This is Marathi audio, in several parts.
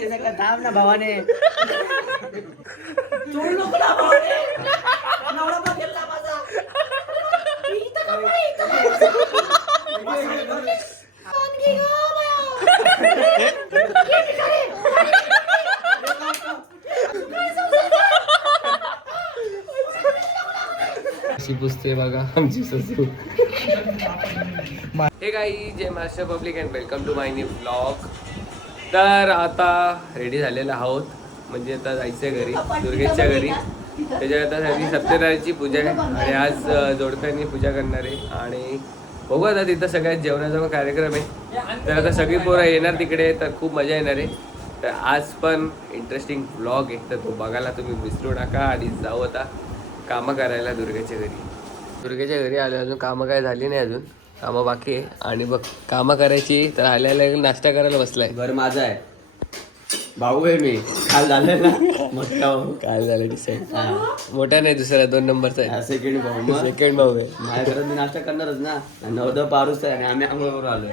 ते नका थांब ना भावाने सोडू नको ना भावाने नवरा बघेल ना माझा इथं का पडे, इथं पडे. आणखी गं बाया. ये ठिकाणी. अशी पुसते बघा आमची ससू हे काही जय master public and welcome to my new blog तर आता रेडी झालेला आहोत. म्हणजे आता जायचं आहे घरी दुर्गेशच्या घरी. त्याच्या आता साठी सत्यनारायणची पूजा आहे आणि आज जोडप्यांनी पूजा करणार आहे. आणि बघू आता तिथं सगळ्यात जेवणाचा कार्यक्रम आहे. तर आता सगळी पोरं येणार तिकडे तर खूप मजा येणार आहे. तर आज पण इंटरेस्टिंग ब्लॉग आहे. तर तो बघायला तुम्ही विसरू नका आणि जाऊ आता कामं करायला दुर्गेच्या घरी. दुर्गेच्या घरी आलो अजून कामं काय झाली नाही अजून. कामं बाकी आहे. आणि बघ कामं करायची तर आल्याला नाश्ता करायला बसलाय. घर माझा आहे. भाऊ आहे मी. काल झालेला मोठा भाऊ. काय झालं डिसाईड मोठा नाही दुसरा दोन नंबरचा आहे. सेकंड भाऊ. मग? सेकंड भाऊ आहे. माझ्या घरात मी नाश्ता करणारच ना. नवदा पारूस आहे आणि आम्ही आंघोळ आलोय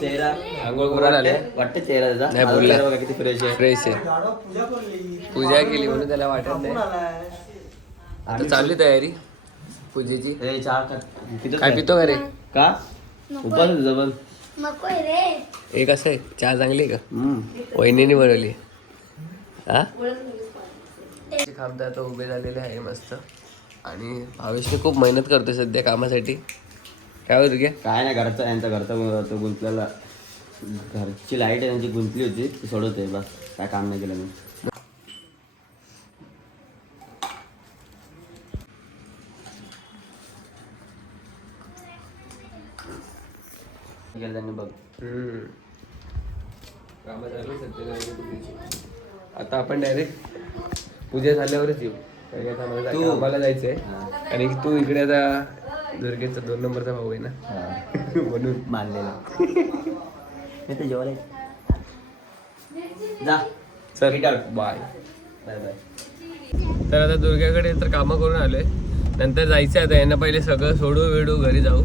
चेहरा? आंघोळ करून आले? वाटतं चेहरा त्याचा नाही, बोलला. बघा किती फ्रेश आहे. फ्रेश आहे. पूजा केली. म्हणून त्याला वाटत नाही. आता चालली तयारी. पूजेची. हे चहा का पितोस काय पितो का? रे का उपास आहे नकोय रे. एक असं आहे चहा चांगली आहे का. वहिनीने बनवली. हा? थांबता आता उभे झालेले आहे मस्त. आणि भावेशने खूप मेहनत करतोय सध्या कामासाठी. काय होतं घ्या काय नाही घरचा यांचा घरचा तो गुंतलेला. घरची लाइट आहे त्यांची गुंतली होती ती सोडवते बस. काय काम नाही केलं मी गेलं त्यांनी बघ कामं चालू आहे सध्या पूजेची. आता आपण डायरेक्ट पूजा झाल्यावरच येऊ. आता मला तू- कामाला जायचंय. आणि तू इकडे आता दुर्गेचा दोन नंबरचा भाऊ आहे ना? म्हणून. मानलेला. मी तर जेवायला जा. चल. बाय बाय बाय तर आता दुर्गाकडे तर कामं करून आलोय. नंतर जायचं आता. यांना पहिले सगळं सोडू वेडू घरी जाऊ.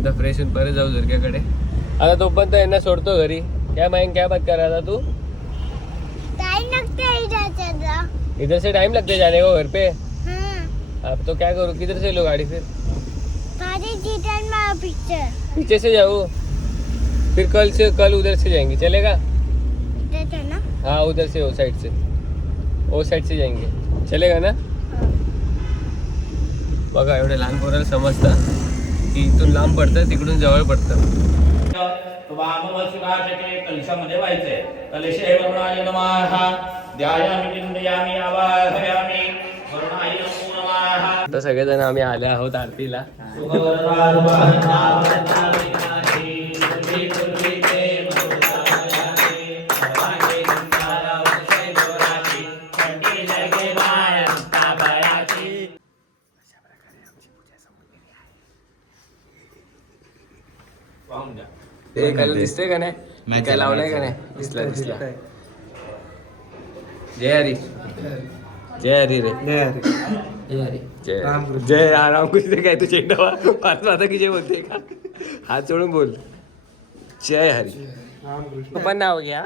आता फ्रेश होऊन परत जाऊ दुर्गाकडे आता तोपर्यंत यांना सोडतो घरी. क्या माहिती क्या बात कर था तू? इधर से टाइम लगता है जाने को घर पे? हाँ। अब तो क्या करूँ? किधर से लो गाड़ी फिर? पिक्चर पीछे। से जाओ फिर कल से कल उधर से जाएंगे। चलेगा? हाँ उधर से वो साइड से। वो साइड से जाएंगे। चलेगा ना? बघा एवढे लहान पोराला समजतं की इथून लांब पडतं तिकडून जवळ पडतं. कलशामध्ये व्हायचंय. कलशे नमः ध्यायामि चिंतयामि आवाहयामि आता सगळेजण आम्ही आले आहोत आरतीला. ते काय दिसतंय का नाही? काय लावलंय का नाही? दिसला दिसला. जय हरी जय हरी रे जय जय रामकृष्ण काय तू चेंडवा पाच माझा की जय बोलते का हात सोडून बोल जय हरी पण नाव घ्या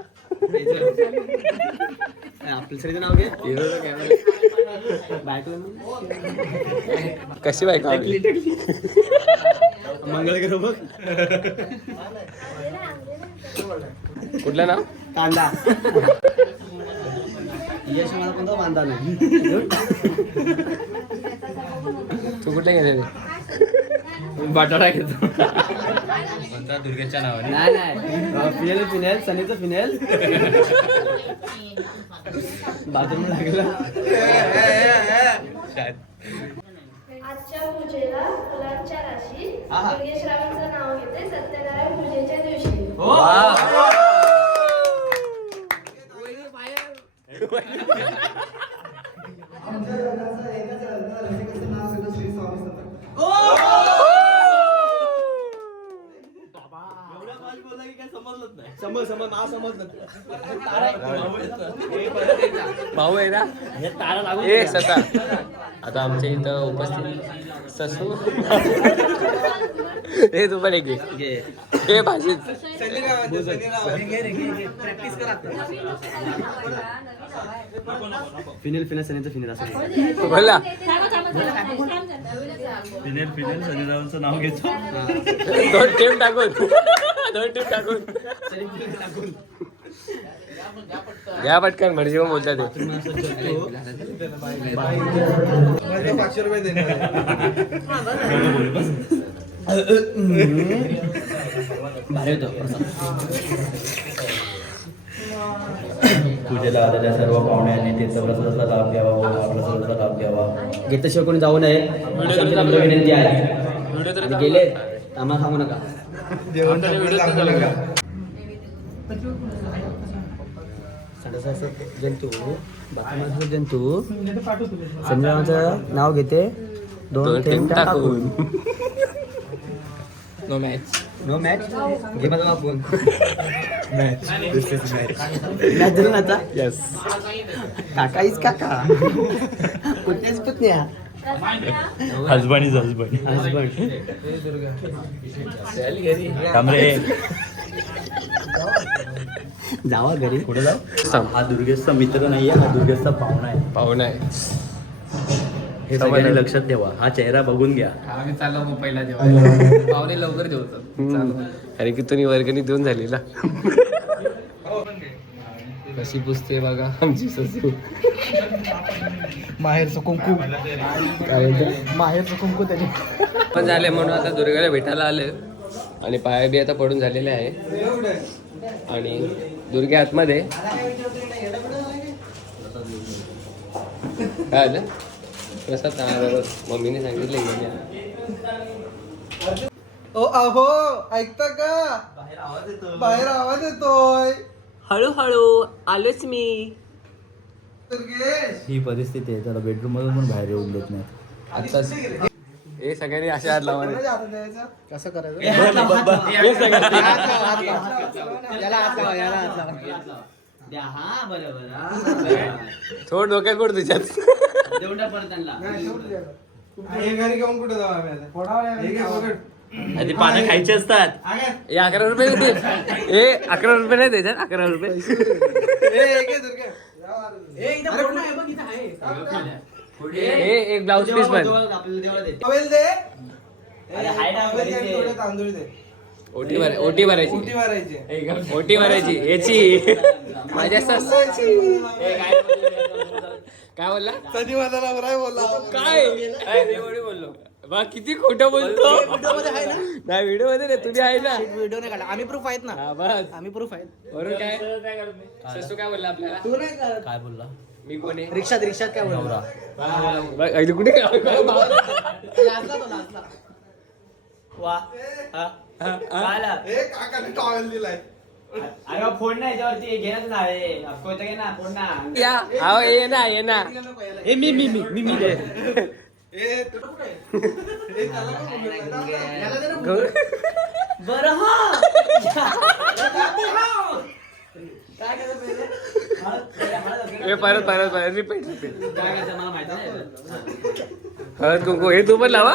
आपलं नाव कशी बायको आपली? मंगळ बघ कुठलं नाव कांदा यश मला कोणता कांदा नाही. तू कुठले गेले बटाटा घेतो. दुर्गेच्या नावाने. नाही नाही. फिनेल फिनेल सनीचं फिनेल बाथरूम लागला. आजच्या पूजेला फुलांच्या राशी आहा. दुर्गेश्वरांचं नाव घेते सत्यनारायण पूजेच्या दिवशी. समज समज भाऊ आहे ना? ए ससा आता आमच्या इथं उपस्थित ससू. हे तू पण एक घे. हे भाजी. फिनेल फिनेल सनीचं फिनेल असं बोला. फिनेल फिनेल सनी रावांचं नाव घेतो. दोन टीम टाकून. दोन टीम टाकून. घ्या पटकन म्हणजे मग बोलता ते. भारी पूजेला आलेल्या सर्व पाहुण्यांनी तीर्थप्रसादाचा लाभ घ्यावा व महाप्रसादाचा लाभ घ्यावा. घेतल्याशिवाय कोणी जाऊ नये अशी आमची नम्र विनंती आहे. आणि गेले आम्हाला सांगू नका. सडसाचे जंतू बाकी जंतू. संजयचं नाव घेते दोन टीम टाकून नो मॅच नो मॅच घे माझा आपण मॅच मॅच धरून आता? येस काका इज काका. कुठल्याच पुतण्या? Husband is husband. थांबरे जावा घरी. पुढे जाऊ? हा दुर्गेशचा मित्र नाहीये हा दुर्गेशचा पाहुणा आहे. पाहुणा आहे. हे सगळ्यांनी लक्षात ठेवा. हा चेहरा बघून घ्या. आम्ही चाललो मग पहिला जेव्हा पाहुणे लवकर जेवतात. आणि की तुम्ही वर्गणी देऊन झाली ना कशी पुसते बघा आमची ससू. माहेरचं कुंकू. माहेरचं कुंकू त्याच्या पण झाले म्हणून आता दुर्गाला भेटायला आले. आणि पाया बी आता पडून झालेले आहे. आणि दुर्गे आतमध्ये. काय आलं प्रसाद. मम्मीने सांगितलं. ओ अहो ऐकता का? बाहेर आवाज येतोय. हळूहळू आलोच मी. दुर्गेश. ही परिस्थिती आहे त्याला बेडरूम मधून पण बाहेर येऊन देत नाही. आता हे सगळ्यांनी अशा हात लावा कोणाच्या हातात द्यायचा कसं करायचं? हे सगळं. याला हात लावा याला हात लावा द्या हा बरोबर थोड डोक्यात पड तुझ्यात देऊन टाक परत त्यांना. हे घरी घेऊन कुठे जाऊ आम्ही आता? हे घे पकड. आधी पानं खायची असतात. हे अकरा रुपये देते. हे अकरा रुपये नाही द्यायच्यात अकरा रुपये. हे, हे घे दुर्गे. हे एक ब्लाऊज पीस पण आपल्याला देवाला देते. टॉवेल दे. अरे हाय ना, टॉवेल दे आणि घरीच थोडे आहे. तांदूळ दे. ओटी भर ओटी भरायची. मारायची ओटी भरायची. याची. माझ्या सासूची काय बोलला? सनी माझा नवरा आहे बोलला. काय? बोललो. बा किती खोटं बोलतो. नाही व्हिडिओमध्ये नाही तुम्ही आहे ना? व्हिडिओ नाही काढला. आम्ही प्रूफ आहेत ना. हा बस. आम्ही प्रूफ आहेत. बरोबर काय? ससू काय बोलला आपल्याला? तू नाही. काय बोलला? मी कोण? आहे रिक्षात रिक्षात काय बोलतो बघ, ऐकलं कुठे वा हा. काय आला? काकाने टॉवेल दिलाय. अरे बा, फोन नाही याच्यावरती. ना तुला. हे अफको घे ना फोन ना. या. ये ना ये ना. हे मी मी मी मी मी दे. हे तू त्याला पण बोलला. याला दे ना. बरं काय करायचं पहिले? हे परत परत परत नाही हळद कुंकू. हे तू पण लावा.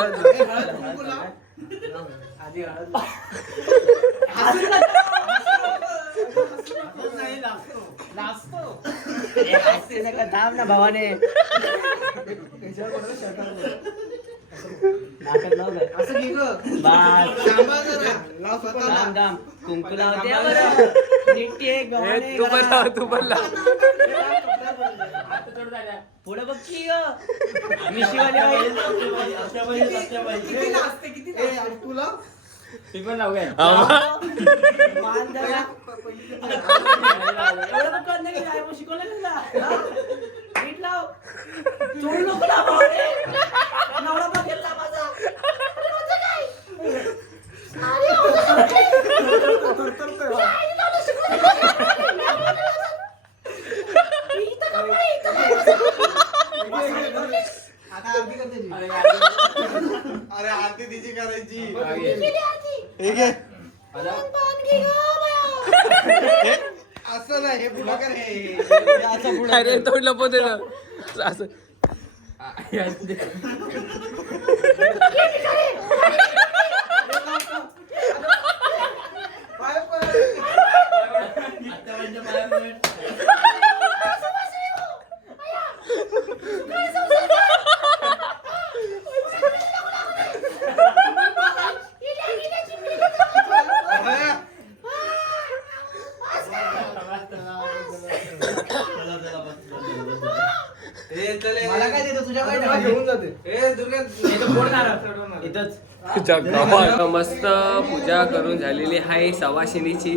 थांब ना भावाने. असं. थांबा. लाव. थांब. कुंकू लावते हा बरं. नीट ये, गव्हाणे तू पण. लाव तू पण लाव पुढे बघ की ग मिशीवाली बाई. किती लाजते, किती लाजते. ए, तू लाव. आवा. मान जरा. एवढं कळत नाही की काय मग शिकवलं नाही तुला? हा? नीट लाव. चोळू नको ना भावाने. नवरा बघितला माझा. आता आरती कर त्याची. आरती तिची करायची. हे घे. गं बाया. हे? पुढं कर हे. असं अरे तोंड लपवते ना असं. पाय. ए, चल, ए. मला काय देतो तुझ्या काय मला घेऊन जाते ए दुर्गा इथंच मस्त पूजा करून झालेली आहे सवाशिनीची.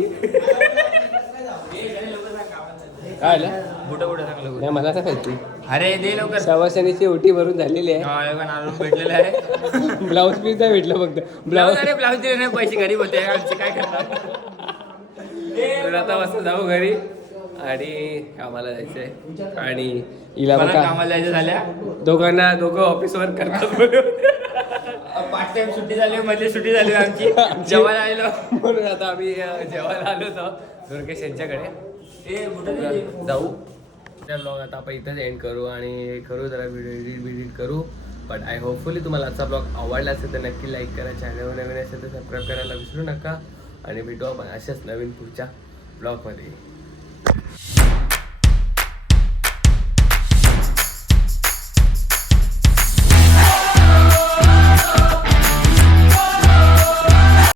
काय नाही मला माहिती अरे दे लवकर. सवाशिनीची ओटी भरून झालेली आहे. आणून भेटलेलं आहे. ब्लाऊज पीस नाही भेटलं फक्त. ब्लाऊज अरे ब्लाऊज दिले नाही पैसे गरीब होते. आमचे काय करतात तर आता मस्त जाऊ घरी. आणि कामाला जायचंय. आणि मला बघा. कामाला जायचं झाल्या. दोघांना दोघं ऑफिस वर्क करतात म्हणून. पार्ट टाइम सुट्टी झाली मध्ये सुट्टी झाली आमची. जेवायला आलो म्हणून आता आम्ही अं, जेवायला आलो होतो. दुर्गेश यांच्याकडे. तर जाऊ. त्या ब्लॉग आता आपण इथंच एंड करू आणि करू जरा व्हिडिओ एडिट बिडिट करू. बट आय होपफुली तुम्हाला आजचा ब्लॉग आवडला असेल तर नक्की लाईक करा. चॅनलवर नवीन असेल तर सबस्क्राईब करायला विसरू नका. आणि भेटू आपण अशाच नवीन पुढच्या ब्लॉगमध्ये